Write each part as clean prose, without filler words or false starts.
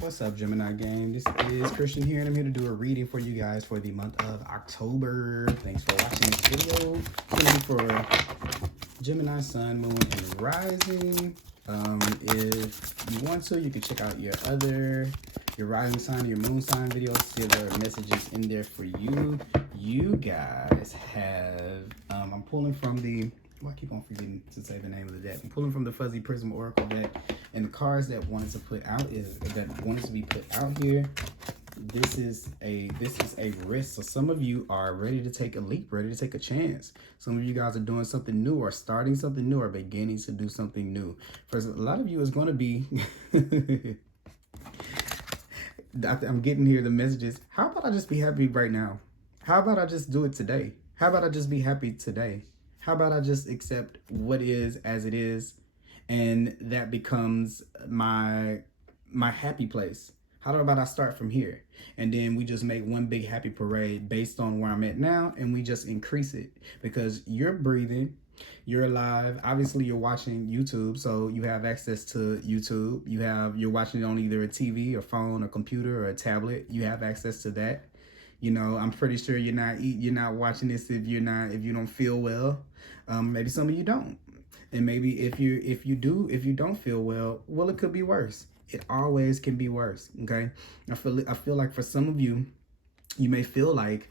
What's up, Gemini gang? This is Christian here, and I'm here to do a reading for you guys for the month of October. Thanks for watching this video. It's going to be for Gemini, Sun, Moon, and Rising. If you want to, you can check out your rising sign, your moon sign videos. See if there are messages in there for you. You guys have, I'm pulling from the, I keep on forgetting to say the name of the deck. I'm pulling from the Fuzzy Prism Oracle deck, and the cards that wanted to be put out here. This is a risk. So some of you are ready to take a leap, ready to take a chance. Some of you guys are doing something new, or starting something new, or beginning to do something new. For a lot of you, it's going to be. I'm getting here the messages. How about I just be happy right now? How about I just do it today? How about I just be happy today? How about I just accept what is as it is, and that becomes my happy place? How about I start from here, and then we just make one big happy parade based on where I'm at now, and we just increase it, because you're breathing, you're alive. Obviously, you're watching YouTube, so you have access to YouTube. You're watching it on either a TV, or phone, or computer, or a tablet. You have access to that. You know, I'm pretty sure you're not watching this if you don't feel well. Maybe some of you don't, and maybe if you don't feel well, it could be worse. It always can be worse. Okay, I feel like for some of you, you may feel like,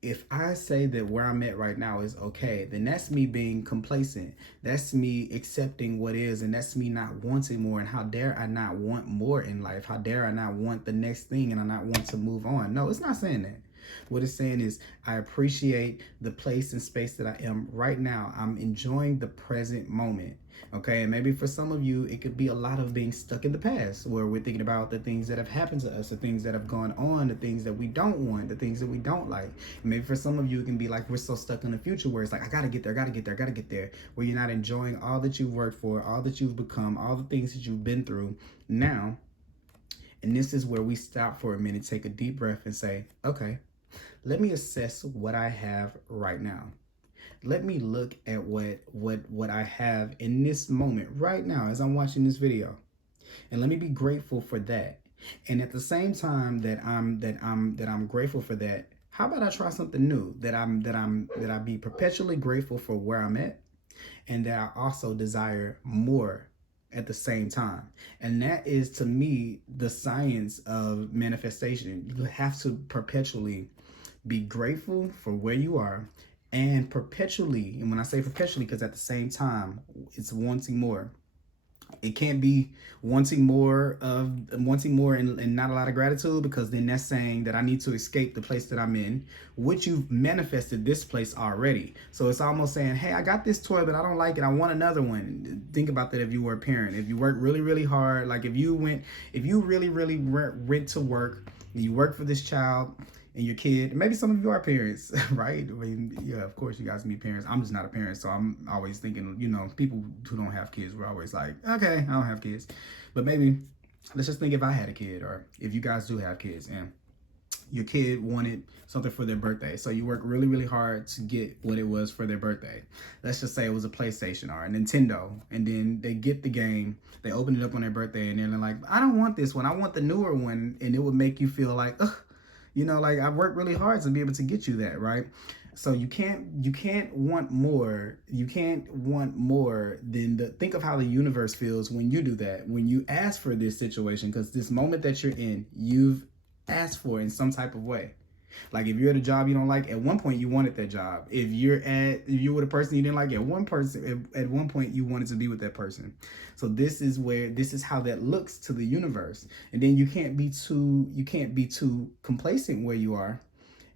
if I say that where I'm at right now is okay, then that's me being complacent. That's me accepting what is, and that's me not wanting more. And how dare I not want more in life? How dare I not want the next thing and I not want to move on? No, it's not saying that. What it's saying is, I appreciate the place and space that I am right now. I'm enjoying the present moment. Okay, and maybe for some of you, it could be a lot of being stuck in the past, where we're thinking about the things that have happened to us, the things that have gone on, the things that we don't want, the things that we don't like. And maybe for some of you, it can be like we're so stuck in the future, where it's like, I gotta get there, where you're not enjoying all that you've worked for, all that you've become, all the things that you've been through now. And this is where we stop for a minute, take a deep breath, and say, okay, let me assess what I have right now. Let me look at what I have in this moment right now as I'm watching this video, and let me be grateful for that. And at the same time that I'm grateful for that, how about I try something new, that I be perpetually grateful for where I'm at, and that I also desire more at the same time. And that is, to me, the science of manifestation. You have to perpetually be grateful for where you are, and perpetually, and when I say perpetually, because at the same time, it's wanting more. It can't be wanting more and not a lot of gratitude, because then that's saying that I need to escape the place that I'm in, which you've manifested this place already. So it's almost saying, hey, I got this toy, but I don't like it. I want another one. Think about that if you were a parent. If you work really, really hard, like if you really, really went to work, and you work for this child and your kid, maybe some of you are parents, right? I mean, yeah, of course you guys can be parents. I'm just not a parent, so I'm always thinking, people who don't have kids, we're always like, okay, I don't have kids. But maybe, let's just think if I had a kid, or if you guys do have kids, and your kid wanted something for their birthday. So you work really, really hard to get what it was for their birthday. Let's just say it was a PlayStation or a Nintendo. And then they get the game, they open it up on their birthday, and they're like, I don't want this one, I want the newer one. And it would make you feel like, ugh, like I worked really hard to be able to get you that, right? So you can't want more. You can't want more than think of how the universe feels when you do that, when you ask for this situation, because this moment that you're in, you've asked for in some type of way. Like if you're at a job you don't like, at one point you wanted that job. If you're with a person you didn't like, at one point you wanted to be with that person. So this is how that looks to the universe. And then you can't be too complacent where you are.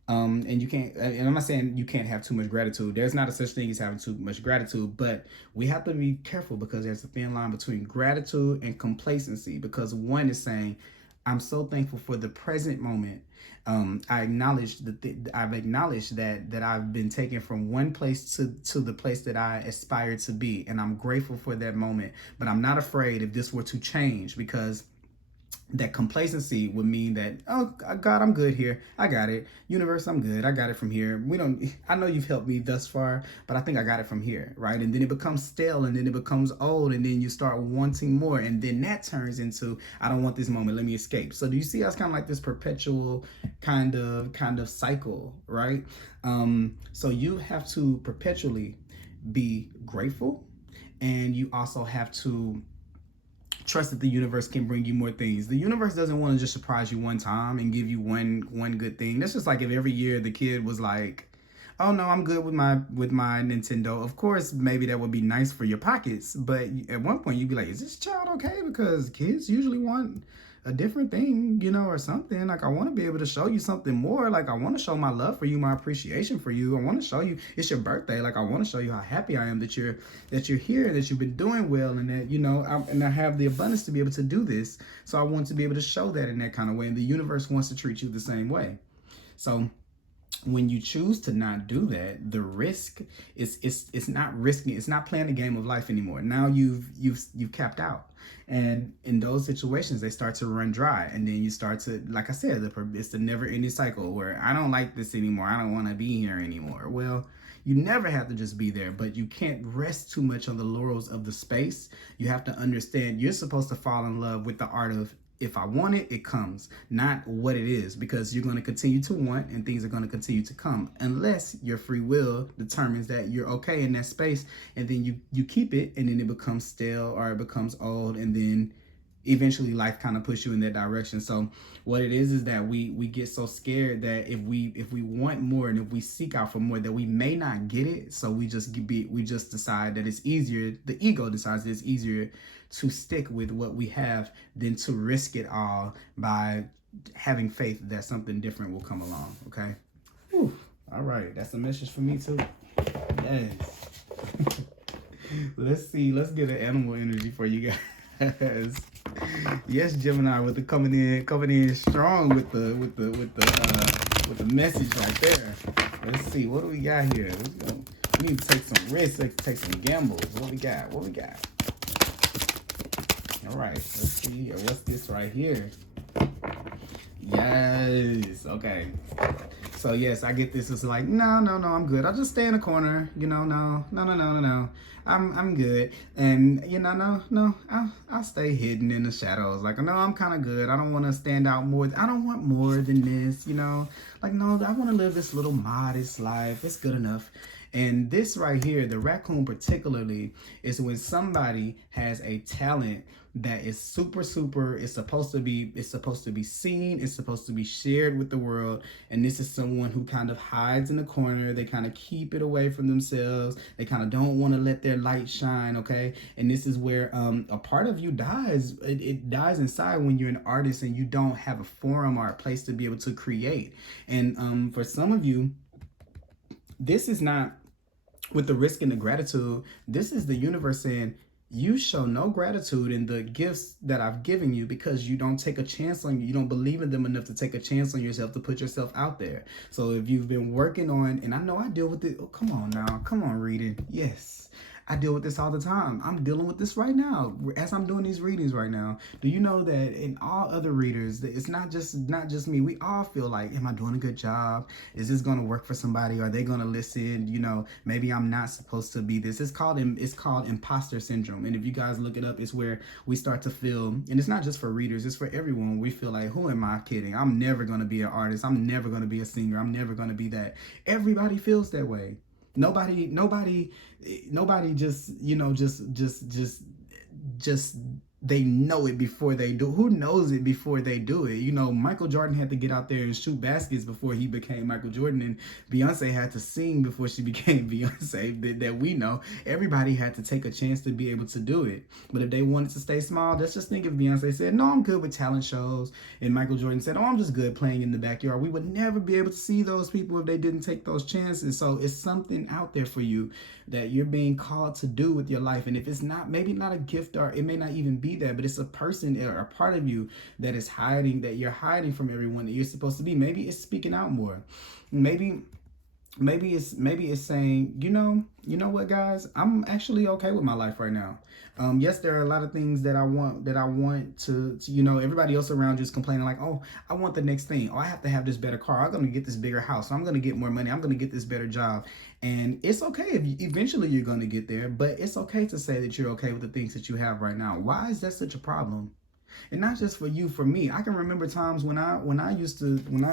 And you can't, and I'm not saying you can't have too much gratitude. There's not a such thing as having too much gratitude, but we have to be careful, because there's a thin line between gratitude and complacency, because one is saying, I'm so thankful for the present moment. I acknowledge I've acknowledged that I've been taken from one place to the place that I aspire to be, and I'm grateful for that moment. But I'm not afraid if this were to change, because that complacency would mean that, oh God, I'm good here, I got it. Universe, I'm good, I got it from here. I know you've helped me thus far, but I think I got it from here, right? And then it becomes stale, and then it becomes old, and then you start wanting more, and then that turns into, I don't want this moment, let me escape. So do you see how it's kind of like this perpetual kind of cycle, right? So you have to perpetually be grateful, and you also have to trust that the universe can bring you more things. The universe doesn't want to just surprise you one time and give you one good thing. That's just like if every year the kid was like, oh no, I'm good with my Nintendo. Of course, maybe that would be nice for your pockets, but at one point you'd be like, is this child okay? Because kids usually want a different thing, or something. Like, I want to be able to show you something more. Like, I want to show my love for you, my appreciation for you. I want to show you it's your birthday. Like, I want to show you how happy I am that you're here, that you've been doing well, and that I have the abundance to be able to do this. So I want to be able to show that in that kind of way. And the universe wants to treat you the same way. So when you choose to not do that, the risk is it's not risking. It's not playing the game of life anymore. Now you've capped out. And in those situations, they start to run dry. And then you start to, like I said, it's the never ending cycle where I don't like this anymore. I don't want to be here anymore. Well, you never have to just be there, but you can't rest too much on the laurels of the space. You have to understand you're supposed to fall in love with the art of, if I want it, it comes, not what it is, because you're going to continue to want, and things are going to continue to come unless your free will determines that you're okay in that space, and then you keep it, and then it becomes stale or it becomes old, and then eventually life kind of push you in that direction. So what it is that we get so scared that if we want more, and if we seek out for more, that we may not get it. So we just decide that it's easier. The ego decides that it's easier to stick with what we have than to risk it all by having faith that something different will come along. Okay. Whew. All right, that's a message for me too. Yes. Let's see. Let's get an animal energy for you guys. Yes, Gemini with the coming in strong with the message right there. Let's see, what do we got here? We need to take some risks, take some gambles. What we got? All right, let's see. What's this right here? Yes. Okay. So yes, I get this. It's like, no, I'm good. I'll just stay in the corner. No. I'm good. And no, I'll stay hidden in the shadows. Like, no, I'm kind of good. I don't want to stand out more. I don't want more than this. Like, no, I want to live this little modest life. It's good enough. And this right here, the raccoon particularly, is when somebody has a talent that is super, it's supposed to be seen, it's supposed to be shared with the world. And this is someone who kind of hides in the corner. They kind of keep it away from themselves. They kind of don't want to let their light shine. Okay. And this is where a part of you dies. It dies inside when you're an artist and you don't have a forum or a place to be able to create. And for some of you, this is not with the risk and the gratitude. This is the universe saying, you show no gratitude in the gifts that I've given you because you don't take a chance on you. You don't believe in them enough to take a chance on yourself, to put yourself out there. So if you've been working on, and I know I deal with it. Oh, come on now. Come on, reading. Yes. I deal with this all the time. I'm dealing with this right now as I'm doing these readings right now. Do you know that in all other readers, it's not just me. We all feel like, am I doing a good job? Is this going to work for somebody? Are they going to listen? Maybe I'm not supposed to be this. It's called imposter syndrome. And if you guys look it up, it's where we start to feel, and it's not just for readers, it's for everyone. We feel like, who am I kidding? I'm never going to be an artist. I'm never going to be a singer. I'm never going to be that. Everybody feels that way. Nobody just they know it before they do. Who knows it before they do it? Michael Jordan had to get out there and shoot baskets before he became Michael Jordan, and Beyonce had to sing before she became Beyonce. That we know. Everybody had to take a chance to be able to do it. But if they wanted to stay small, let's just think if Beyonce said, no, I'm good with talent shows, and Michael Jordan said, oh, I'm just good playing in the backyard. We would never be able to see those people if they didn't take those chances. So it's something out there for you that you're being called to do with your life. And if it's not, maybe not a gift, or it may not even be that, but it's a person or a part of you that is hiding, that you're hiding from everyone that you're supposed to be. Maybe it's speaking out more. Maybe Maybe it's saying, you know what, guys, I'm actually okay with my life right now. Yes, there are a lot of things that I want to everybody else around you is complaining like, oh, I want the next thing. Oh, I have to have this better car. I'm gonna get this bigger house. I'm gonna get more money. I'm gonna get this better job. And it's okay if eventually you're gonna get there, but it's okay to say that you're okay with the things that you have right now. Why is that such a problem? And not just for you, for me. I can remember times when I used to when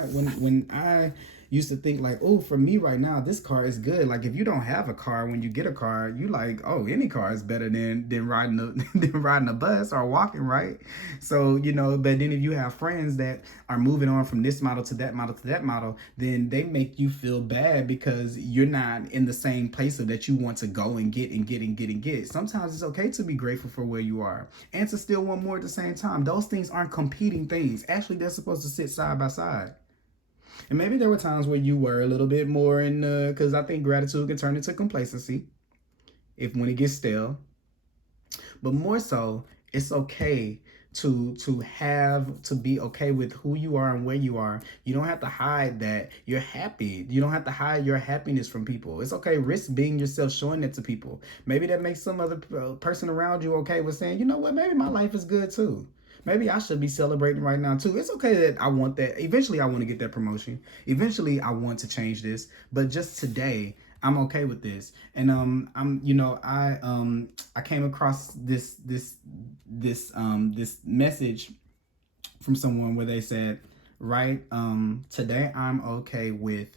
I used to think like, oh, for me right now, this car is good. Like if you don't have a car, when you get a car, you like, oh, any car is better than riding a than riding a bus or walking, right? So, but then if you have friends that are moving on from this model to that model to that model, then they make you feel bad because you're not in the same place that you want to go and get and get and get and get. Sometimes it's okay to be grateful for where you are and to still want more at the same time. Those things aren't competing things. Actually, they're supposed to sit side by side. And maybe there were times where you were a little bit more in, because I think gratitude can turn into complacency when it gets stale. But more so, it's okay to be okay with who you are and where you are. You don't have to hide that you're happy. You don't have to hide your happiness from people. It's okay. Risk being yourself, showing that to people. Maybe that makes some other person around you okay with saying, you know what, maybe my life is good too. Maybe I should be celebrating right now too. It's okay that I want that. Eventually I want to get that promotion. Eventually I want to change this. But just today, I'm okay with this. And I came across this message from someone where they said, right, today I'm okay with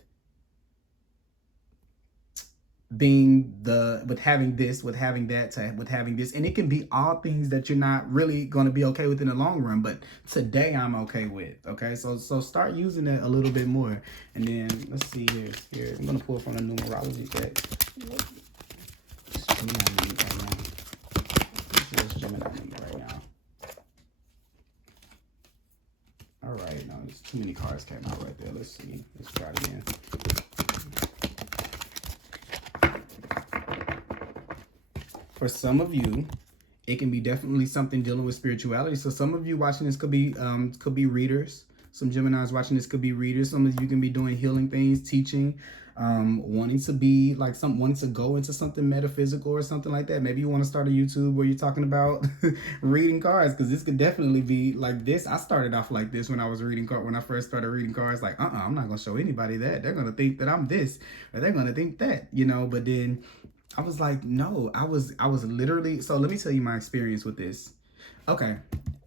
being with having this, with having that, with having this. And it can be all things that you're not really going to be okay with in the long run, but today I'm okay with. Okay, so start using it a little bit more. And then let's see here I'm going to pull from the numerology deck. Gemini right now. All right, no, there's too many cards came out right there. Let's see, let's try it again. For some of you, it can be definitely something dealing with spirituality. So some of you watching this could be readers. Some Geminis watching this could be readers. Some of you can be doing healing things, teaching, wanting to be like wanting to go into something metaphysical or something like that. Maybe you want to start a YouTube where you're talking about reading cards, because this could definitely be like this. I started off like this when I was reading when I first started reading cards. Like, I'm not gonna show anybody that. They're gonna think that I'm this, or they're gonna think that, But then I was like, no, I was literally, so let me tell you my experience with this. Okay,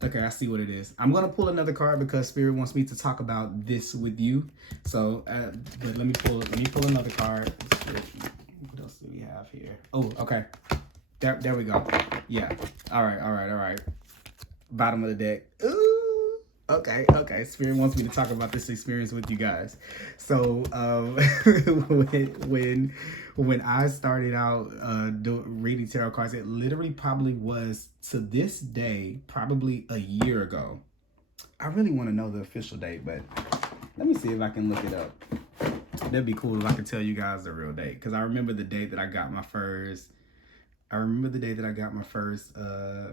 I see what it is. I'm going to pull another card because Spirit wants me to talk about this with you. So, but let me pull another card. What else do we have here? Oh, okay. There we go. Yeah. All right. Bottom of the deck. Ooh. Okay. Spirit wants me to talk about this experience with you guys. So, when I started out reading tarot cards, it literally probably was, to this day, probably a year ago. I really want to know the official date, but let me see if I can look it up. That'd be cool if I could tell you guys the real date, because I remember the date that I got my first.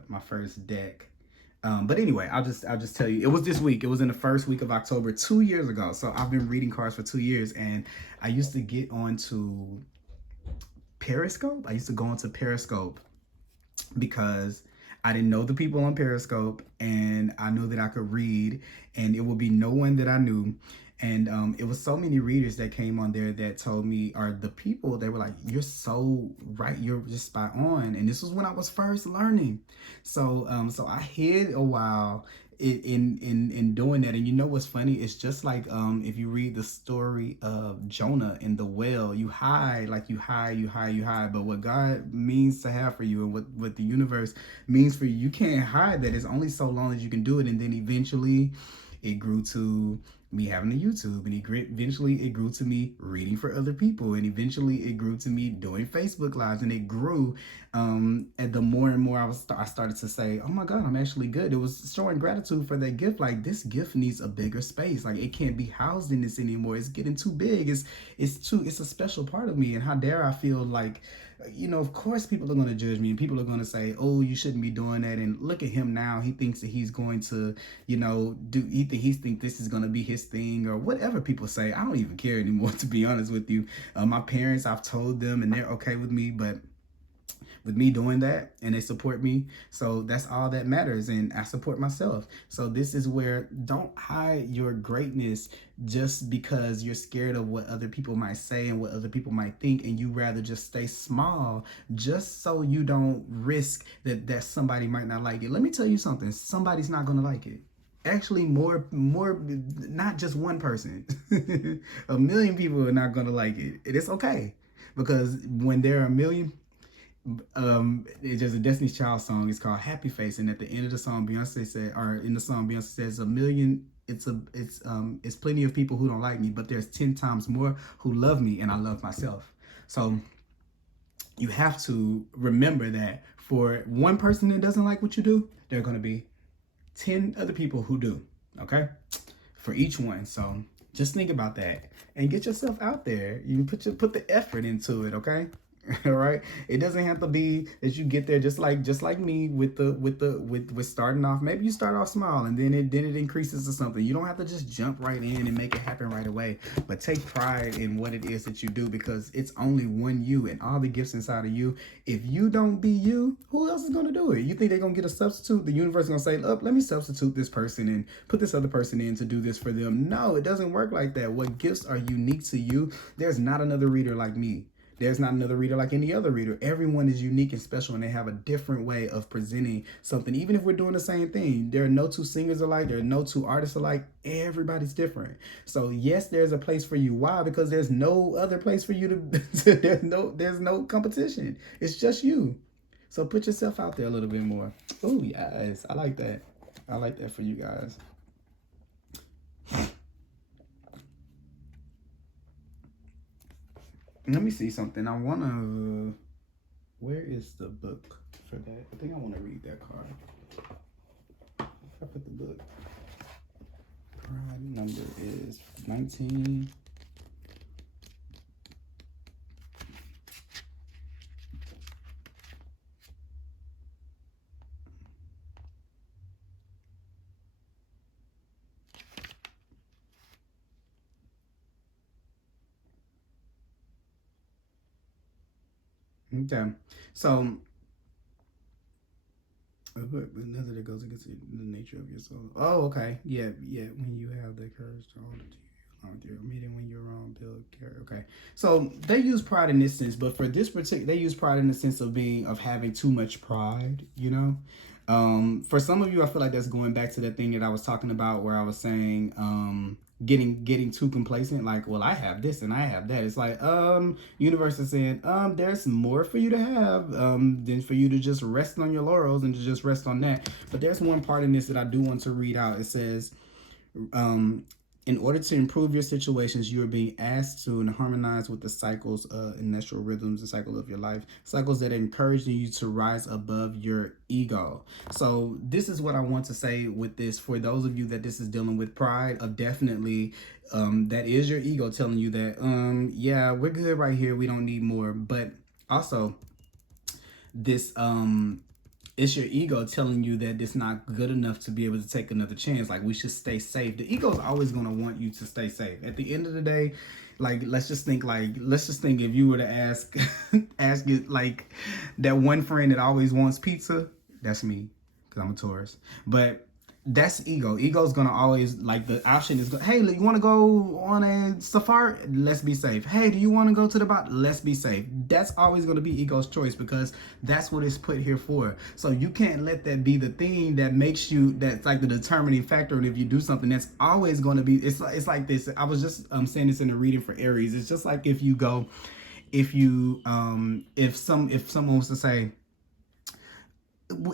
My first deck. But anyway, I'll just tell you, it was this week. It was in the first week of October 2 years ago. So I've been reading cards for 2 years, and I used to get onto Periscope. I used to go onto Periscope because I didn't know the people on Periscope, and I knew that I could read, and it would be no one that I knew. And it was so many readers that came on there that told me, or the people, they were like, you're so right, you're just spot on. And this was when I was first learning. So I hid a while in doing that. And you know what's funny? It's just like if you read the story of Jonah in the whale, you hide, like you hide. But what God means to have for you, and what the universe means for you, you can't hide that. It's only so long as you can do it. And then eventually it grew to me having a YouTube, and eventually it grew to me reading for other people, and eventually it grew to me doing Facebook Lives, and it grew. And the more and more I started to say, oh my God, I'm actually good. It was showing gratitude for that gift. Like, this gift needs a bigger space. Like, it can't be housed in this anymore. It's getting too big. It's a special part of me. And how dare I feel like, of course people are going to judge me, and people are going to say, oh, you shouldn't be doing that. And look at him now. He thinks that he's going to, he thinks this is going to be his this thing or whatever people say. I don't even care anymore, to be honest with you. My parents, I've told them and they're okay with me, but with me doing that and they support me, so that's all that matters, and I support myself. So this is where, don't hide your greatness just because you're scared of what other people might say and what other people might think, and you rather just stay small just so you don't risk that somebody might not like it. Let me tell you something, somebody's not gonna like it. Actually, more, not just one person. A million people are not gonna like it. It's okay, because when there are a million, it's just a Destiny's Child song. It's called Happy Face, and at the end of the song, Beyonce said, or in the song, Beyonce says, it's plenty of people who don't like me, but there's 10 times more who love me, and I love myself. So you have to remember that for one person that doesn't like what you do, there are going to be 10 other people who do. Okay, for each one. So just think about that and get yourself out there. You can put the effort into it. Okay. All right, it doesn't have to be that you get there just like me with starting off. Maybe you start off small and then it increases to something. You don't have to just jump right in and make it happen right away, but take pride in what it is that you do, because it's only one you and all the gifts inside of you. If you don't be you, who else is going to do it? You think they're going to get a substitute? The universe is going to say, look, let me substitute this person and put this other person in to do this for them. No, it doesn't work like that. What gifts are unique to you? There's not another reader like me. There's not another reader like any other reader. Everyone is unique and special, and they have a different way of presenting something. Even if we're doing the same thing, there are no two singers alike. There are no two artists alike. Everybody's different. So yes, there's a place for you. Why? Because there's no other place for you to, there's no competition. It's just you. So put yourself out there a little bit more. Oh yes, I like that. I like that for you guys. Let me see something. I want to... Where is the book for that? I think I want to read that card. I put the book. Pride number is 19. Okay, so another that goes against the nature of your soul. Oh, okay, yeah. When you have the courage to hold it to you, along with your meeting when you're wrong, build care. Okay, so they use pride in this sense, but for this particular, they use pride in the sense of having too much pride. You know, for some of you, I feel like that's going back to that thing that I was talking about, where I was saying, getting too complacent, like, well, I have this and I have that. It's like, universe is saying, there's more for you to have, than for you to just rest on your laurels and to just rest on that. But there's one part in this that I do want to read out. It says, in order to improve your situations, you are being asked to harmonize with the cycles and natural rhythms, the cycle of your life, cycles that encourage you to rise above your ego. So this is what I want to say with this. For those of you that this is dealing with pride, of definitely, that is your ego telling you that, yeah, we're good right here. We don't need more. But also this, it's your ego telling you that it's not good enough to be able to take another chance. Like, we should stay safe. The ego is always going to want you to stay safe. At the end of the day, like, let's just think if you were to ask it, like, that one friend that always wants pizza, that's me, because I'm a Taurus. But that's ego. Ego's gonna always, like, the option is, hey, you want to go on a safari? Let's be safe. Hey, do you want to go to the bottom? Let's be safe. That's always going to be ego's choice, because that's what it's put here for. So you can't let that be the thing that makes you, that's like the determining factor. And if you do something, that's always going to be, it's like this. I was just saying this in the reading for Aries. It's just like if someone was to say,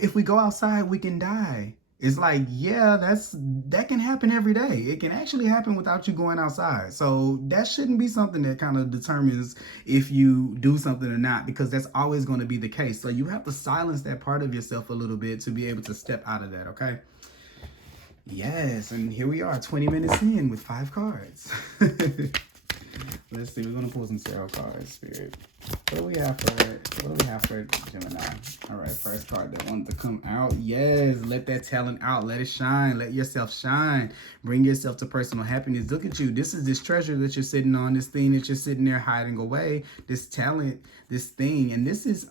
if we go outside, we can die. It's like, yeah, that can happen every day. It can actually happen without you going outside. So that shouldn't be something that kind of determines if you do something or not, because that's always going to be the case. So you have to silence that part of yourself a little bit to be able to step out of that, okay? Yes, and here we are, 20 minutes in with 5 cards. Let's see, we're going to pull some tarot cards, Spirit. What do we have for Gemini? All right, first card that wanted to come out. Yes, let that talent out. Let it shine. Let yourself shine. Bring yourself to personal happiness. Look at you. This is this treasure that you're sitting on, this thing that you're sitting there hiding away, this talent, this thing. And this is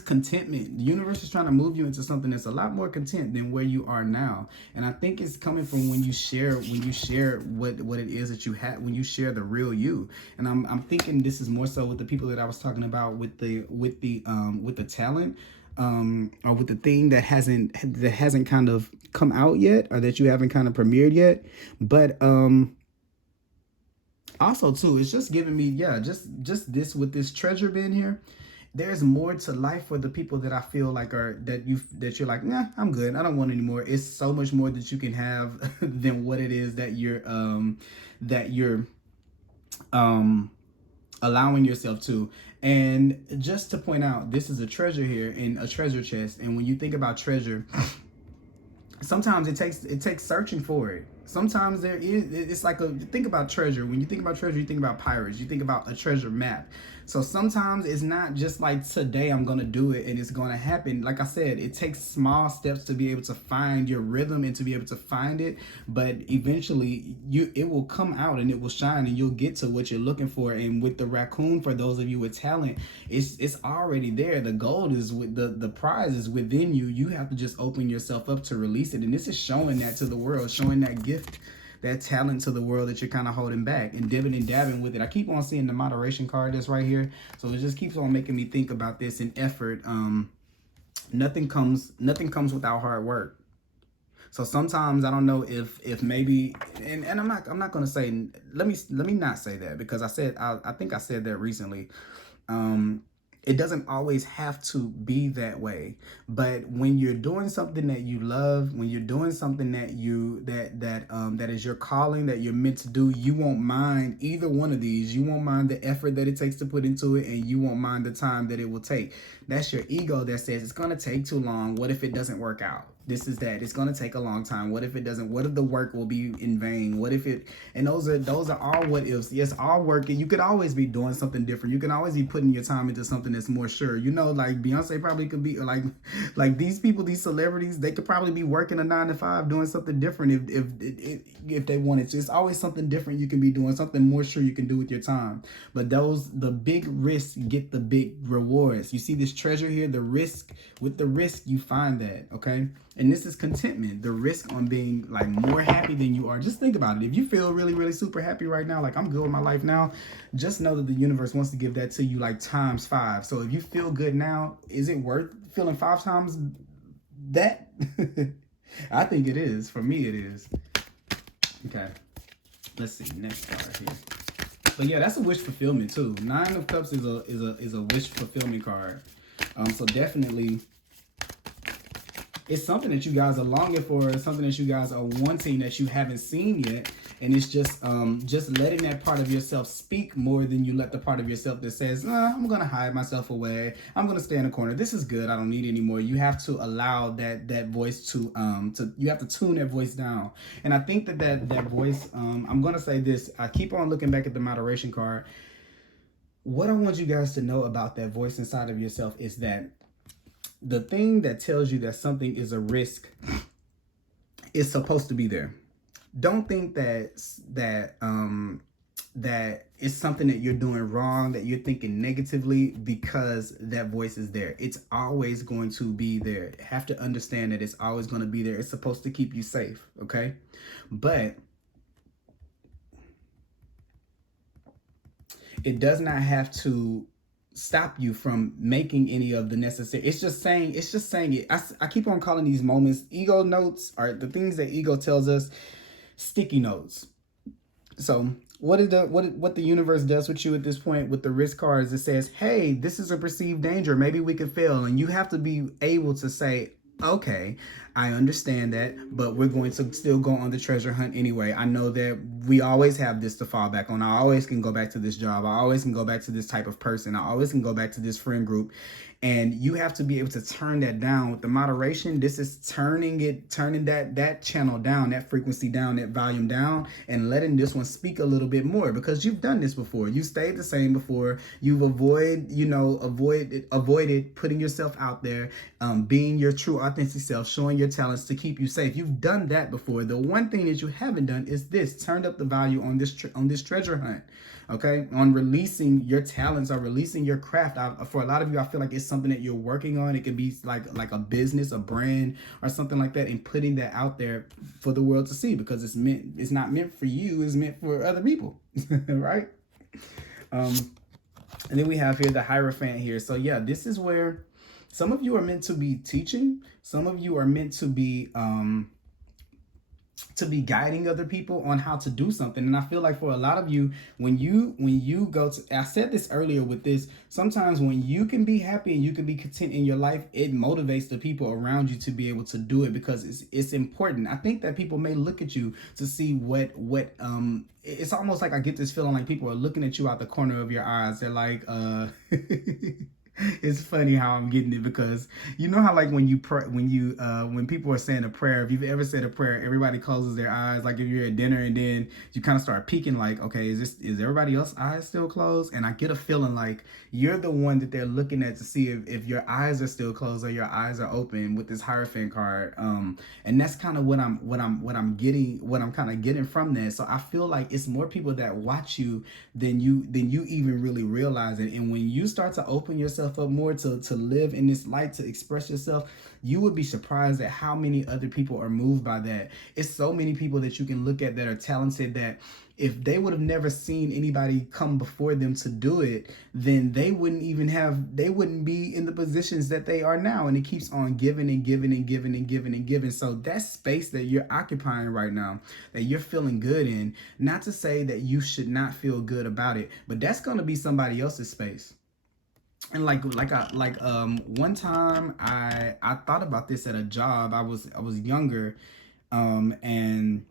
contentment. The universe is trying to move you into something that's a lot more content than where you are now. And I think it's coming from when you share what it is that you have, when you share the real you. And I'm thinking this is more so with the people that I was talking about with the talent, or with the thing that hasn't kind of come out yet, or that you haven't kind of premiered yet. But also too, it's just giving me, yeah, just this with this treasure being here. There's more to life for the people that I feel like that you're like, nah, I'm good, I don't want any more. It's so much more that you can have than what it is that you're allowing yourself to. And just to point out, this is a treasure here in a treasure chest. And when you think about treasure, sometimes it takes searching for it. Sometimes it's like think about treasure. When you think about treasure, you think about pirates, you think about a treasure map. So sometimes it's not just like today I'm gonna do it and it's gonna happen. Like I said, it takes small steps to be able to find your rhythm and to be able to find it. But eventually it will come out and it will shine and you'll get to what you're looking for. And with the raccoon, for those of you with talent, it's already there. The gold is with the prize is within you. You have to just open yourself up to release it. And this is showing that to the world, showing that gift, that talent to the world that you're kind of holding back and dibbing and dabbing with it. I keep on seeing the moderation card that's right here. So it just keeps on making me think about this in effort. Nothing comes without hard work. So sometimes I don't know if maybe, and I'm not going to say, let me not say that, because I think I said that recently. It doesn't always have to be that way. But when you're doing something that you love, when you're doing something that that is your calling, that you're meant to do, you won't mind either one of these. You won't mind the effort that it takes to put into it, and you won't mind the time that it will take. That's your ego that says it's going to take too long. What if it doesn't work out? This is that. It's going to take a long time. What if it doesn't? What if the work will be in vain? What if it? And those are all what ifs. Yes, all work. You could always be doing something different. You can always be putting your time into something that's more sure. You know, like Beyonce probably could be like these people, these celebrities, they could probably be working a 9 to 5 doing something different if they wanted to. It's always something different you can be doing, something more sure you can do with your time. But the big risks get the big rewards. You see this treasure here, the risk. With the risk, you find that, okay? And this is contentment, the risk on being like more happy than you are. Just think about it. If you feel really, really super happy right now, like I'm good with my life now, just know that the universe wants to give that to you like times 5. So if you feel good now, is it worth feeling 5 times that? I think it is. For me, it is. Okay. Let's see. Next card here. But yeah, that's a wish fulfillment too. 9 of Cups is a wish fulfillment card. So definitely, it's something that you guys are longing for. It's something that you guys are wanting that you haven't seen yet. And it's just letting that part of yourself speak more than you let the part of yourself that says, nah, I'm going to hide myself away. I'm going to stay in a corner. This is good. I don't need it anymore. You have to allow that voice to you have to tune that voice down. And I think that voice, I'm going to say this. I keep on looking back at the moderation card. What I want you guys to know about that voice inside of yourself is that the thing that tells you that something is a risk is supposed to be there. Don't think that it's something that you're doing wrong, that you're thinking negatively because that voice is there. It's always going to be there. You have to understand that it's always going to be there. It's supposed to keep you safe, okay? But it does not have to stop you from making any of the necessary. It's just saying it. I keep on calling these moments ego notes, or the things that ego tells us, sticky notes. So what the universe does with you at this point with the risk cards, it says, hey, this is a perceived danger. Maybe we could fail. And you have to be able to say, okay, I understand that, but we're going to still go on the treasure hunt anyway. I know that we always have this to fall back on. I always can go back to this job. I always can go back to this type of person. I always can go back to this friend group. And you have to be able to turn that down with the moderation. This is turning that channel down, that frequency down, that volume down, and letting this one speak a little bit more, because you've done this before. You stayed the same before. You've avoided putting yourself out there, being your true authentic self, showing your talents to keep you safe. You've done that before. The one thing that you haven't done is this: turned up the value on this treasure hunt. Okay, on releasing your talents or releasing your craft. For a lot of you, I feel like it's something that you're working on. It could be like a business, a brand, or something like that, and putting that out there for the world to see, because it's not meant for you, it's meant for other people. Right? And then we have here the Hierophant here. So yeah, this is where some of you are meant to be teaching, some of you are meant to be guiding other people on how to do something. And I feel like for a lot of you, when you go to, I said this earlier with this, sometimes when you can be happy and you can be content in your life, it motivates the people around you to be able to do it, because it's important. I think that people may look at you to see what it's almost like I get this feeling like people are looking at you out the corner of your eyes. They're like, it's funny how I'm getting it, because you know how like when you pray, when people are saying a prayer, if you've ever said a prayer, everybody closes their eyes. Like if you're at dinner and then you kind of start peeking, like, okay, is everybody else's eyes still closed? And I get a feeling like you're the one that they're looking at to see if your eyes are still closed or your eyes are open with this Hierophant card. And that's kind of what I'm getting from that. So I feel like it's more people that watch you than you even really realize it. And when you start to open yourself up more to live in this light, to express yourself, you would be surprised at how many other people are moved by that. It's so many people that you can look at that are talented, that if they would have never seen anybody come before them to do it, then they wouldn't be in the positions that they are now. And it keeps on giving and giving and giving and giving and giving. So that space that you're occupying right now, that you're feeling good in, not to say that you should not feel good about it, but that's going to be somebody else's space. And one time I thought about this at a job. I was younger, and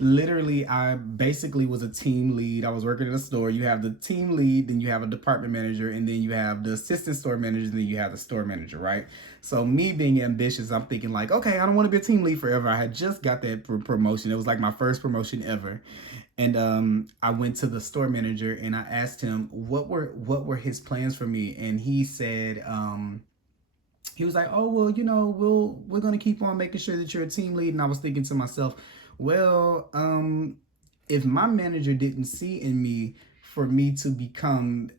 literally I basically was a team lead. I was working in a store. You have the team lead, then you have a department manager, and then you have the assistant store manager, and then you have the store manager, right? So me being ambitious, I'm thinking like, okay, I don't want to be a team lead forever. I had just got that promotion. It was like my first promotion ever. And I went to the store manager and I asked him what were his plans for me, and he said, he was like, oh, well, we're gonna keep on making sure that you're a team lead. And I was thinking to myself, well, if my manager didn't see in me for me to become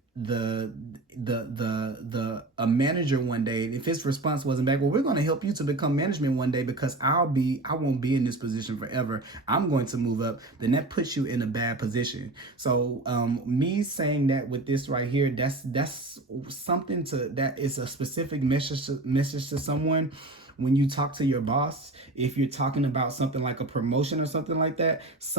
a manager one day, if his response wasn't back, well, we're going to help you to become management one day, because I won't be in this position forever, I'm going to move up, then that puts you in a bad position. So me saying that with this right here, that's something that is a specific message to someone. When you talk to your boss, if you're talking about something like a promotion or something like that, that's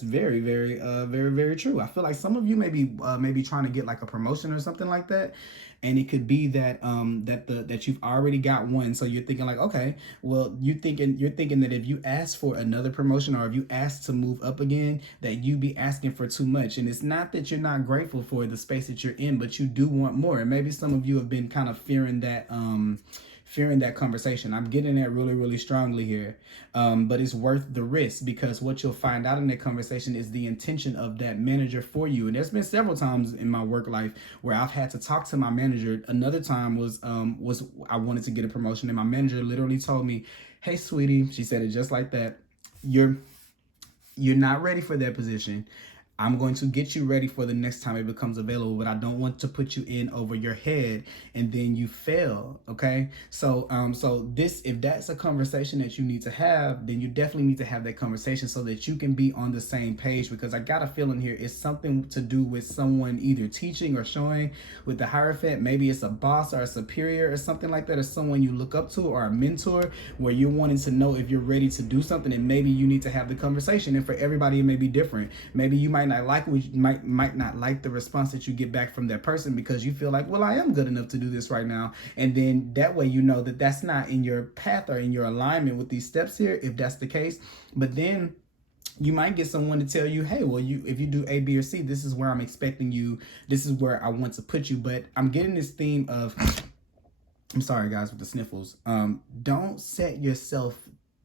very, very, very, very true. I feel like some of you may be trying to get like a promotion or something like that. And it could be that that you've already got one. So you're thinking like, okay, well, you're thinking that if you ask for another promotion, or if you ask to move up again, that you be asking for too much. And it's not that you're not grateful for the space that you're in, but you do want more. And maybe some of you have been kind of fearing that conversation. I'm getting that really, really strongly here. But it's worth the risk, because what you'll find out in that conversation is the intention of that manager for you. And there's been several times in my work life where I've had to talk to my manager. Another time was I wanted to get a promotion, and my manager literally told me, hey, sweetie, she said it just like that, you're not ready for that position. I'm going to get you ready for the next time it becomes available, but I don't want to put you in over your head and then you fail. Okay. So, if that's a conversation that you need to have, then you definitely need to have that conversation so that you can be on the same page, because I got a feeling here it's something to do with someone either teaching or showing with the Hierophant. Maybe it's a boss or a superior or something like that, or someone you look up to, or a mentor, where you're wanting to know if you're ready to do something, and maybe you need to have the conversation. And for everybody, it may be different. Maybe you might might not like might not like the response that you get back from that person, because you feel like, well, I am good enough to do this right now. And then that way you know that that's not in your path or in your alignment with these steps here, if that's the case. But then you might get someone to tell you, hey, well, if you do A, B, or C, this is where I'm expecting you. This is where I want to put you. But I'm getting this theme of, I'm sorry, guys, with the sniffles.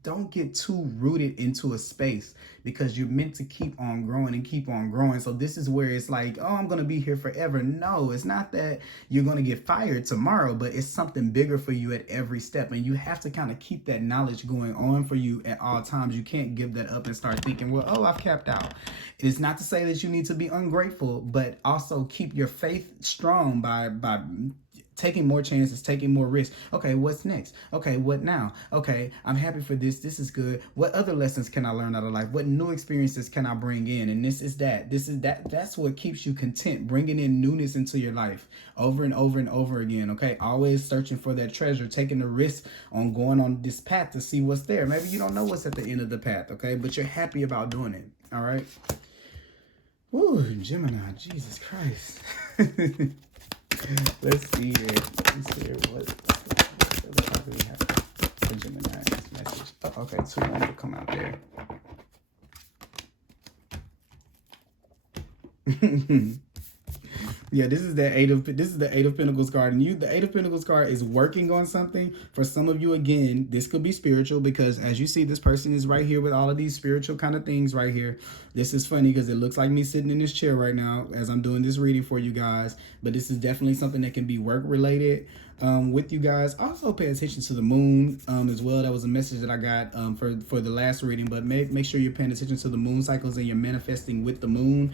Don't get too rooted into a space, because you're meant to keep on growing and keep on growing. So this is where it's like, oh, I'm going to be here forever. No, it's not that you're going to get fired tomorrow, but it's something bigger for you at every step. And you have to kind of keep that knowledge going on for you at all times. You can't give that up and start thinking, well, oh, I've capped out. It's not to say that you need to be ungrateful, but also keep your faith strong by taking more chances, taking more risks. Okay, what's next? Okay, what now? Okay, I'm happy for this. This is good. What other lessons can I learn out of life? What new experiences can I bring in? And this is that. That's what keeps you content, bringing in newness into your life over and over and over again. Okay, always searching for that treasure, taking the risk on going on this path to see what's there. Maybe you don't know what's at the end of the path, okay? But you're happy about doing it, all right? Ooh, Gemini, Jesus Christ. Let's see here. What do we have for Gemini message? Oh, okay, 2 wanted to come out there. Yeah, this is the Eight of Pentacles card, and the Eight of Pentacles card is working on something. For some of you, again, this could be spiritual, because as you see, this person is right here with all of these spiritual kind of things right here. This is funny because it looks like me sitting in this chair right now as I'm doing this reading for you guys, but this is definitely something that can be work related with you guys. Also pay attention to the moon as well. That was a message that I got for the last reading, but make sure you're paying attention to the moon cycles and you're manifesting with the moon.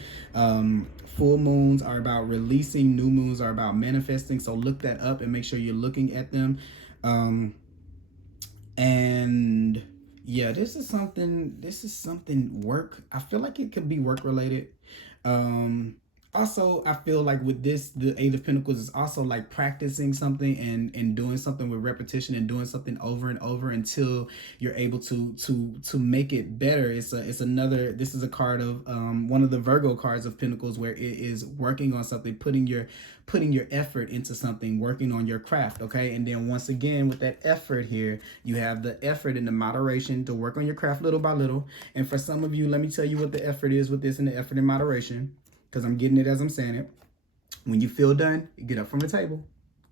Full moons are about releasing, new moons are about manifesting, so look that up and make sure you're looking at them. And yeah, this is something work. I feel like it could be work related. Also, I feel like with this, the Eight of Pentacles is also like practicing something and doing something with repetition and doing something over and over until you're able to make it better. This is a card of one of the Virgo cards of Pentacles, where it is working on something, putting your effort into something, working on your craft, okay? And then once again, with that effort here, you have the effort and the moderation to work on your craft little by little. And for some of you, let me tell you what the effort is with this, and the effort and moderation, because I'm getting it as I'm saying it. When you feel done, you get up from the table,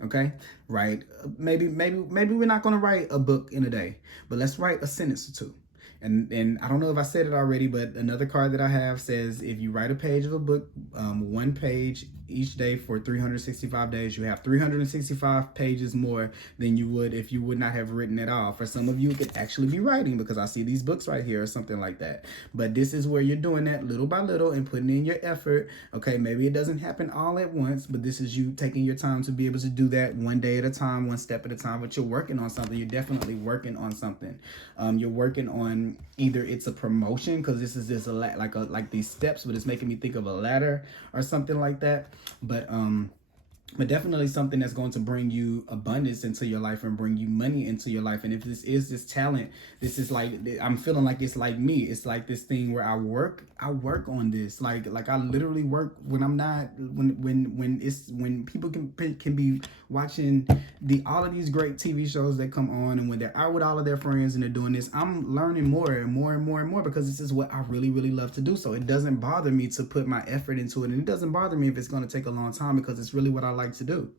okay? Write, maybe we're not going to write a book in a day, but let's write a sentence or two. And I don't know if I said it already, but another card that I have says, if you write a page of a book, 1 page each day for 365 days, you have 365 pages more than you would if you would not have written at all. For some of you, it could actually be writing, because I see these books right here or something like that. But this is where you're doing that little by little and putting in your effort. Okay, maybe it doesn't happen all at once, but this is you taking your time to be able to do that one day at a time, one step at a time. But you're working on something. You're definitely working on something. You're working on, either it's a promotion, because this is just like these steps, but it's making me think of a ladder or something like that. But definitely something that's going to bring you abundance into your life and bring you money into your life. And if this is this talent, this is like, I'm feeling like it's like me. It's like this thing where I work on this. Like I literally work when I'm not, when people can be watching all of these great TV shows that come on, and when they're out with all of their friends and they're doing this, I'm learning more and more and more and more, because this is what I really, really love to do. So it doesn't bother me to put my effort into it. And it doesn't bother me if it's going to take a long time, because it's really what I like to do.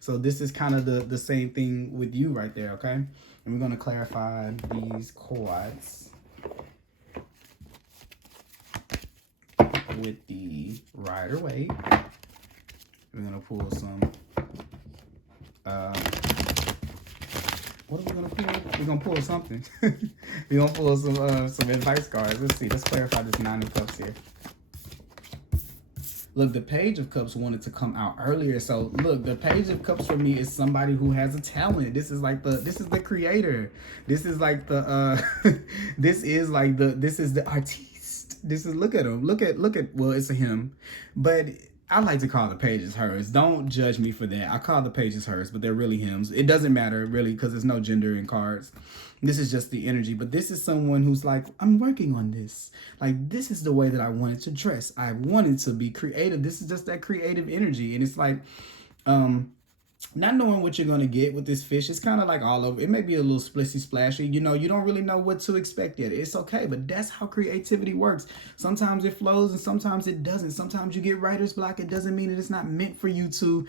So this is kind of the same thing with you right there, okay? And we're going to clarify these cards with the Rider-Waite. We're going to pull some what are we going to pull? We're going to pull something. We're going to pull some advice cards. Let's see. Let's clarify this Nine of Cups here. Look, the Page of Cups wanted to come out earlier. So look, the Page of Cups for me is somebody who has a talent. This is the creator. This is like the this is the artiste. This is, look at him. Look at well, it's a him. But I like to call the pages hers. Don't judge me for that. I call the pages hers, but they're really hymns. It doesn't matter really because there's no gender in cards. This is just the energy. But this is someone who's like, I'm working on this. Like, this is the way that I wanted to dress. I wanted to be creative. This is just that creative energy. And it's like, not knowing what you're going to get with this fish. It's kind of like all over. It may be a little splissy splashy. You know, you don't really know what to expect yet. It's okay, but that's how creativity works. Sometimes it flows and sometimes it doesn't. Sometimes you get writer's block. It doesn't mean that it's not meant for you to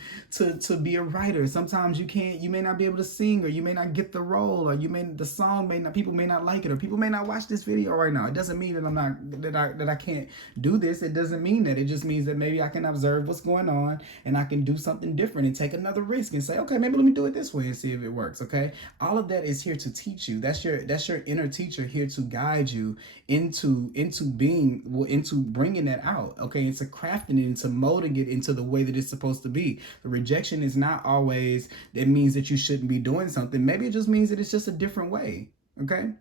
be a writer. Sometimes you may not be able to sing, or you may not get the role, or the song may not, people may not like it, or people may not watch this video right now. It doesn't mean that I'm not, that I can't do this. It doesn't mean that. It just means that maybe I can observe what's going on and I can do something different and take another risk and say, okay, maybe let me do it this way and see if it works. Okay, all of that is here to teach you. That's your inner teacher here to guide you into bringing that out. Okay, into crafting it, into molding it into the way that it's supposed to be. The rejection is not always that means that you shouldn't be doing something. Maybe it just means that it's just a different way. Okay.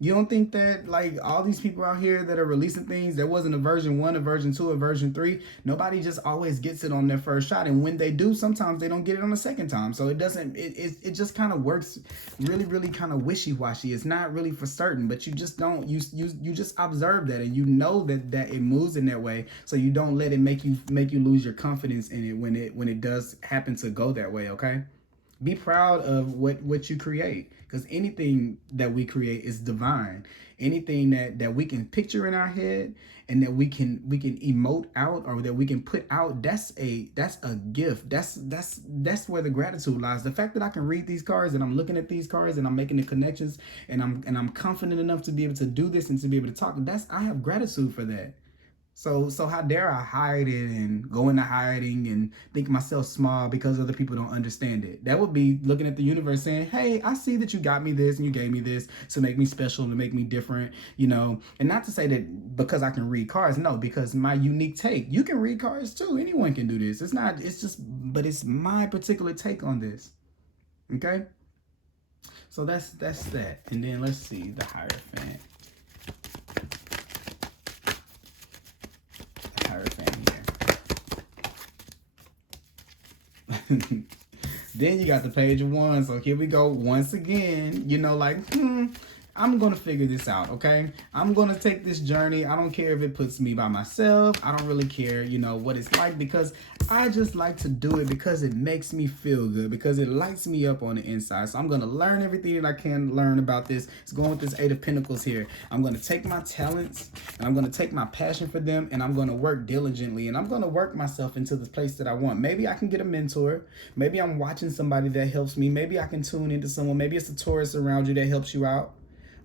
You don't think that, like, all these people out here that are releasing things, there wasn't a version 1, a version 2, a version 3. Nobody just always gets it on their first shot. And when they do, sometimes they don't get it on the second time. So it just kind of works really, really kind of wishy-washy. It's not really for certain, but you just don't, you just observe that, and you know that it moves in that way. So you don't let it make you lose your confidence in it when it does happen to go that way, okay? Be proud of what you create, because anything that we create is divine. Anything that we can picture in our head and that we can emote out, or that we can put out, that's a gift. That's where the gratitude lies. The fact that I can read these cards and I'm looking at these cards and I'm making the connections and I'm confident enough to be able to do this and to be able to talk. I have gratitude for that. So how dare I hide it and go into hiding and think myself small because other people don't understand it? That would be looking at the universe saying, hey, I see that you got me this and you gave me this to make me special and to make me different, you know. And not to say that because I can read cards, no, because my unique take. You can read cards too. Anyone can do this. But it's my particular take on this. Okay? So that's that. And then let's see the Hierophant. Then you got the Page of Wands. So here we go once again. You know, like, I'm going to figure this out, okay? I'm going to take this journey. I don't care if it puts me by myself. I don't really care, you know, what it's like, because I just like to do it because it makes me feel good, because it lights me up on the inside. So I'm going to learn everything that I can learn about this. It's going with this 8 of Pentacles here. I'm going to take my talents and I'm going to take my passion for them, and I'm going to work diligently, and I'm going to work myself into the place that I want. Maybe I can get a mentor. Maybe I'm watching somebody that helps me. Maybe I can tune into someone. Maybe it's a Taurus around you that helps you out,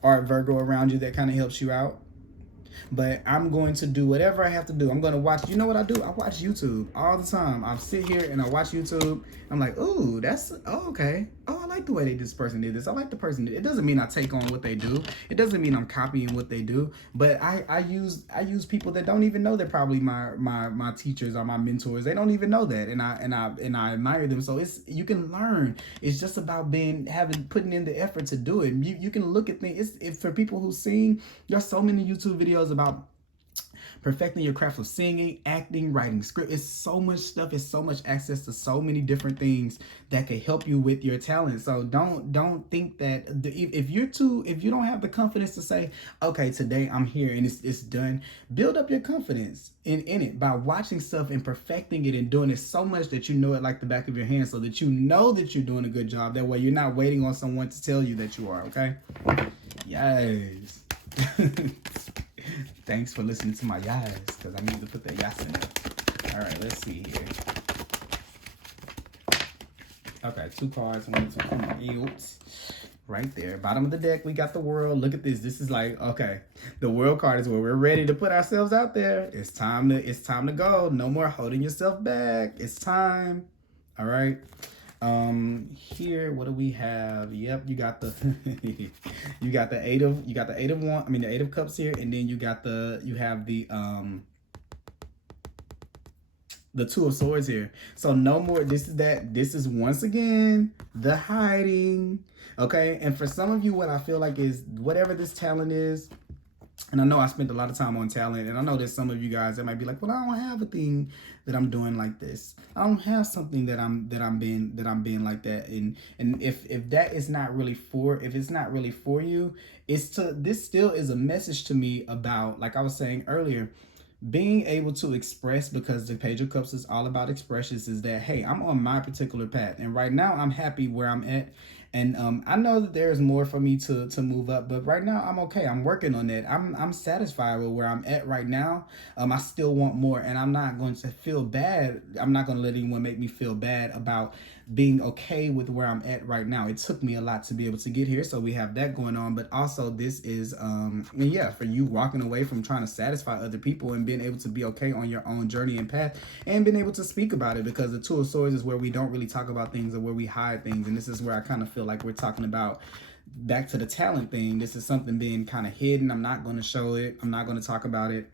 or a Virgo around you that kind of helps you out. But I'm going to do whatever I have to do. I'm going to watch, you know what I do? I watch YouTube all the time. I sit here and I watch YouTube. I'm like, ooh, okay. Oh, I like the way this person did this. I like the person. It doesn't mean I take on what they do. It doesn't mean I'm copying what they do. But I use people that don't even know they're probably my teachers or my mentors. They don't even know that, and I admire them. So you can learn. It's just about putting in the effort to do it. You can look at things. For people who sing, there's so many YouTube videos about perfecting your craft of singing, acting, writing script. It's so much stuff. It's so much access to so many different things that can help you with your talent. So don't think that if you don't have the confidence to say, okay, today I'm here and it's done, build up your confidence in it by watching stuff and perfecting it and doing it so much that you know it like the back of your hand, so that you know that you're doing a good job. That way you're not waiting on someone to tell you that you are, okay? Yes. Thanks for listening to my yas, because I need to put that yas in there. All right, let's see here. Okay, 2 cards. 1, 2. Come on, oops. Right there. Bottom of the deck, we got the World. Look at this. This is like, okay, the World card is where we're ready to put ourselves out there. It's time to go. No more holding yourself back. It's time. All right. Here, what do we have? Yep, you got the the eight of cups here, and then you have the 2 of Swords here. So no more, this is once again the hiding. Okay, and for some of you, what I feel like is whatever this talent is, And I know I spent a lot of time on talent, and I know there's some of you guys that might be like, well, I don't have a thing that I'm doing like this. I don't have something that I'm being like that. And if that is not really for, if it's not really for you, this still is a message to me about, like I was saying earlier, being able to express, because the Page of Cups is all about expressions, is that, hey, I'm on my particular path, and right now I'm happy where I'm at. And I know that there's more for me to move up, but right now I'm okay. I'm working on that. I'm satisfied with where I'm at right now. I still want more, and I'm not going to feel bad. I'm not going to let anyone make me feel bad about being okay with where I'm at right now. It took me a lot to be able to get here, so we have that going on. But also, this is yeah, for you walking away from trying to satisfy other people and being able to be okay on your own journey and path, and being able to speak about it, because the Two of Swords is where we don't really talk about things, or where we hide things. And this is where I kind of feel like we're talking about, back to the talent thing, this is something being kind of hidden. I'm not going to show it. I'm not going to talk about it.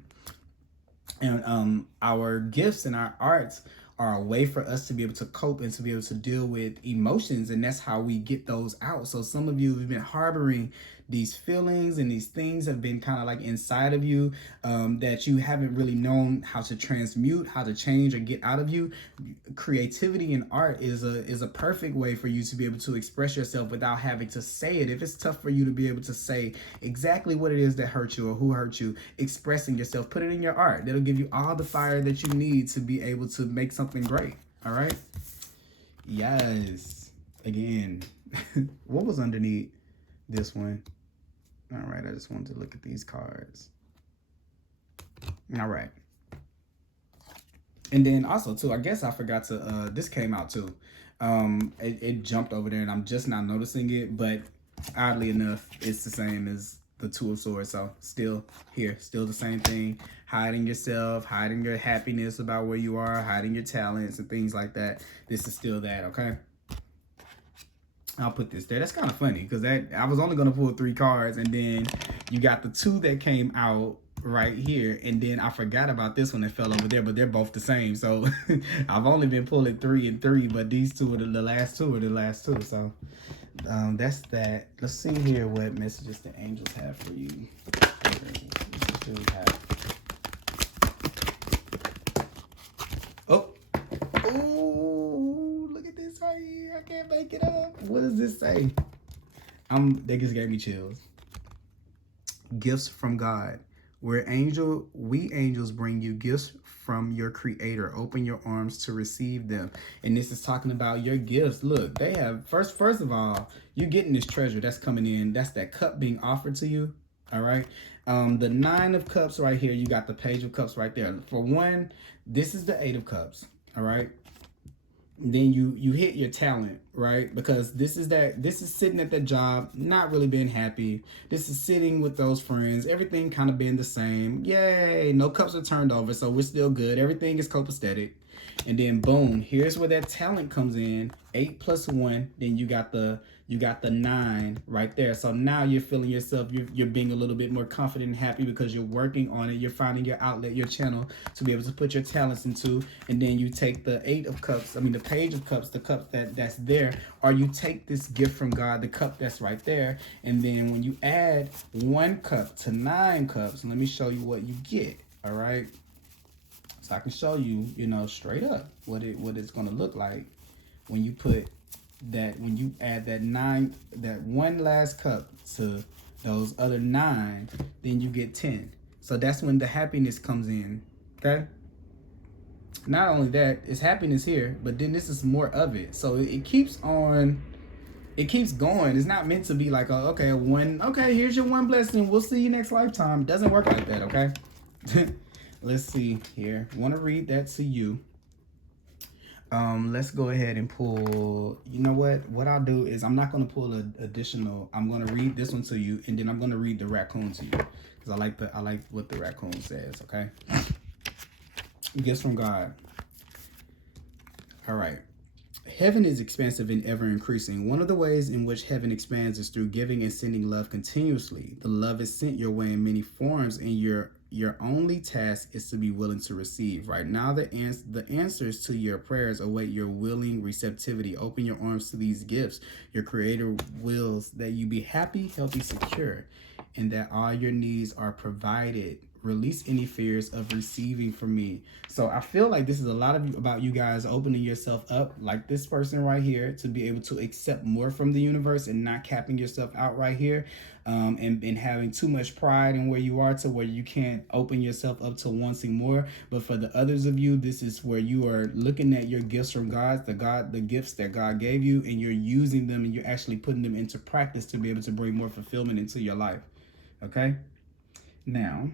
And our gifts and our arts are a way for us to be able to cope and to be able to deal with emotions, and that's how we get those out. So some of you have been harboring these feelings, and these things have been kind of like inside of you, that you haven't really known how to transmute, how to change or get out of you. Creativity and art is a perfect way for you to be able to express yourself without having to say it. If it's tough for you to be able to say exactly what it is that hurt you or who hurt you, expressing yourself, put it in your art. That'll give you all the fire that you need to be able to make something great. All right. Yes. Again, what was underneath this one? All right, I just wanted to look at these cards. All right. And then also, too, I guess I forgot to, this came out, too. It jumped over there, and I'm just not noticing it. But oddly enough, it's the same as the Two of Swords. So still here, still the same thing. Hiding yourself, hiding your happiness about where you are, hiding your talents and things like that. This is still that, okay? I'll put this there. That's kind of funny, because I was only going to pull 3 cards, and then you got the 2 that came out right here, and then I forgot about this one that fell over there, but they're both the same. So I've only been pulling 3 and 3, but these 2 are the last 2 are the last 2. So that's that. Let's see here what messages the angels have for you. Oh. Oh, look at this right here. I can't make it up. What does this say? They just gave me chills. Gifts from God. We angels bring you gifts from your creator. Open your arms to receive them. And this is talking about your gifts. Look, they have, first of all, you're getting this treasure that's coming in. That's that cup being offered to you. All right. The 9 of Cups right here. You got the Page of Cups right there. For one, this is the 8 of Cups. All right. Then you hit your talent, right? Because this is sitting at that job, not really being happy. This is sitting with those friends, everything kind of being the same. Yay, no cups are turned over, so we're still good. Everything is copacetic. And then boom, here's where that talent comes in. 8 plus 1, then you got the 9 right there. So now you're feeling yourself, you're being a little bit more confident and happy because you're working on it. You're finding your outlet, your channel to be able to put your talents into. And then you take the 8 of Cups, the Page of Cups, the cup that's there, or you take this gift from God, the cup that's right there. And then when you add 1 cup to 9 cups, let me show you what you get. All right. So I can show you, straight up what it's going to look like when you put that, when you add that 9, that 1 last cup to those other 9, then you get 10. So that's when the happiness comes in. Okay. Not only that, it's happiness here, but then this is more of it. So it keeps on. It keeps going. It's not meant to be like, okay, here's your 1 blessing. We'll see you next lifetime. It doesn't work like that. Okay. Let's see here. Want to read that to you. Let's go ahead and pull, you know what I'll do is I'm not going to pull an additional. I'm going to read this one to you, and then I'm going to read the raccoon to you, because I like what the raccoon says. Okay. Gifts from God. All right. Heaven is expansive and ever increasing. One of the ways in which heaven expands is through giving and sending love continuously. The love is sent your way in many forms, and your Your only task is to be willing to receive. Right now, the answers to your prayers await your willing receptivity. Open your arms to these gifts. Your Creator wills that you be happy, healthy, secure, and that all your needs are provided. Release any fears of receiving from me. So I feel like this is a lot about you guys opening yourself up, like this person right here, to be able to accept more from the universe and not capping yourself out right here, and having too much pride in where you are to where you can't open yourself up to wanting more. But for the others of you, this is where you are looking at your gifts from God, the gifts that God gave you, and you're using them and you're actually putting them into practice to be able to bring more fulfillment into your life. Okay? Now,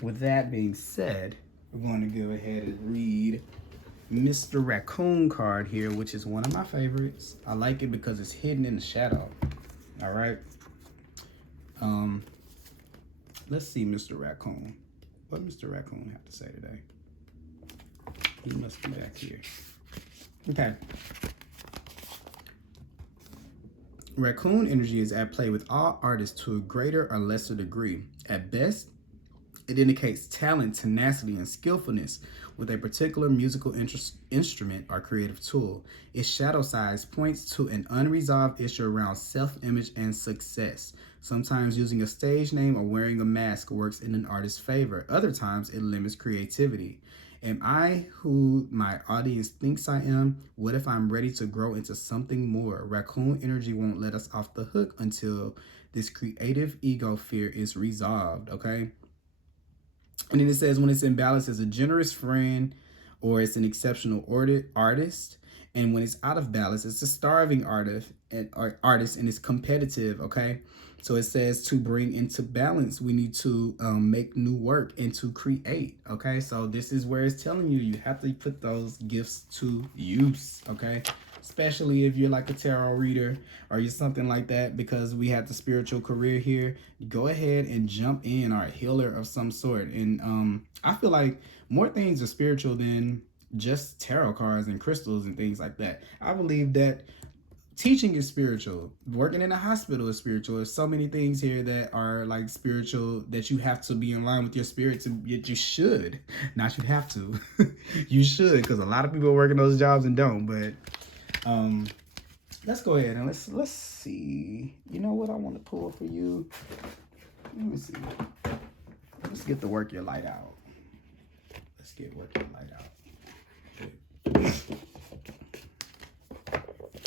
with that being said, we're going to go ahead and read Mr. Raccoon card here, which is one of my favorites. I like it because it's hidden in the shadow. All right. Let's see Mr. Raccoon. What Mr. Raccoon have to say today? He must be back here. Okay. Raccoon energy is at play with all artists to a greater or lesser degree. At best, it indicates talent, tenacity, and skillfulness with a particular musical instrument or creative tool. Its shadow side points to an unresolved issue around self-image and success. Sometimes using a stage name or wearing a mask works in an artist's favor. Other times, it limits creativity. Am I who my audience thinks I am? What if I'm ready to grow into something more? Raccoon energy won't let us off the hook until this creative ego fear is resolved, okay? And then it says when it's in balance, it's a generous friend or it's an exceptional artist. And when it's out of balance, it's a starving artist and it's competitive, okay? So it says to bring into balance, we need to make new work and to create, okay? So this is where it's telling you, you have to put those gifts to use, okay? Especially if you're like a tarot reader or you're something like that, because we have the spiritual career here. Go ahead and jump in, or a healer of some sort. And I feel like more things are spiritual than just tarot cards and crystals and things like that. I believe that teaching is spiritual. Working in a hospital is spiritual. There's so many things here that are like spiritual that you have to be in line with your spirit to. You should, not you have to. You should, because a lot of people are working those jobs and don't. But let's go ahead and let's see. You know what I want to pull for you? Let me see. Let's get the work your light out. Let's get work your light out.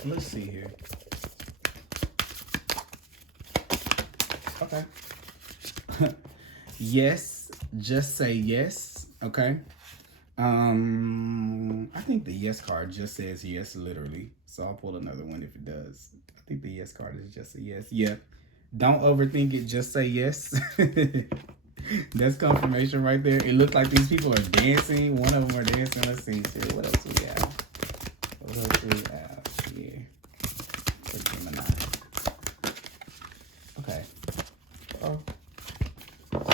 Let's see here. Okay. Yes, just say yes. Okay. I think the yes card just says yes, literally. So I'll pull another one if it does. I think the yes card is just a yes. Yeah. Don't overthink it. Just say yes. That's confirmation right there. It looks like these people are dancing. One of them are dancing. Let's see. What else do we have? What else do we have here? For Gemini. Okay. Oh.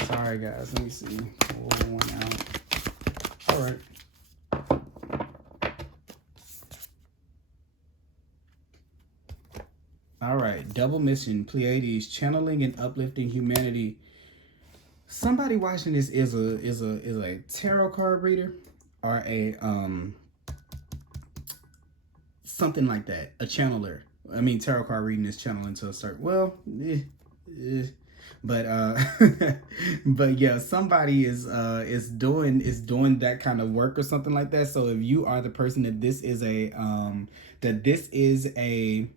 Sorry, guys. Let me see. Pull one out. All right. All right. Double mission. Pleiades. Channeling and uplifting humanity. Somebody watching this is a tarot card reader or a something like that. A channeler. I mean, tarot card reading is channeling to a certain, but yeah, somebody is doing that kind of work or something like that. So if you are the person that this is a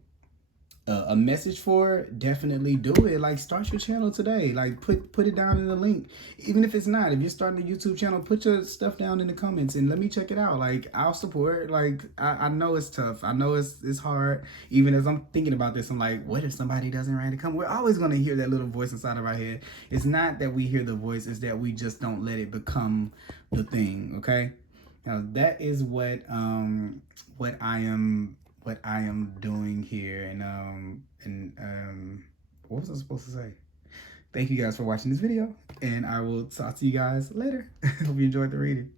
message for, definitely do it. Like, start your channel today. Like, put it down in the link. Even if it's not, if you're starting a YouTube channel, put your stuff down in the comments and let me check it out. Like, I'll support. Like, I know it's tough. I know it's hard. Even as I'm thinking about this, I'm like, what if somebody doesn't write a comment? We're always going to hear that little voice inside of our head. It's not that we hear the voice, it's that we just don't let it become the thing. Okay. Now that is what I am doing here, and what was I supposed to say? Thank you guys for watching this video, and I will talk to you guys later. Hope you enjoyed the reading.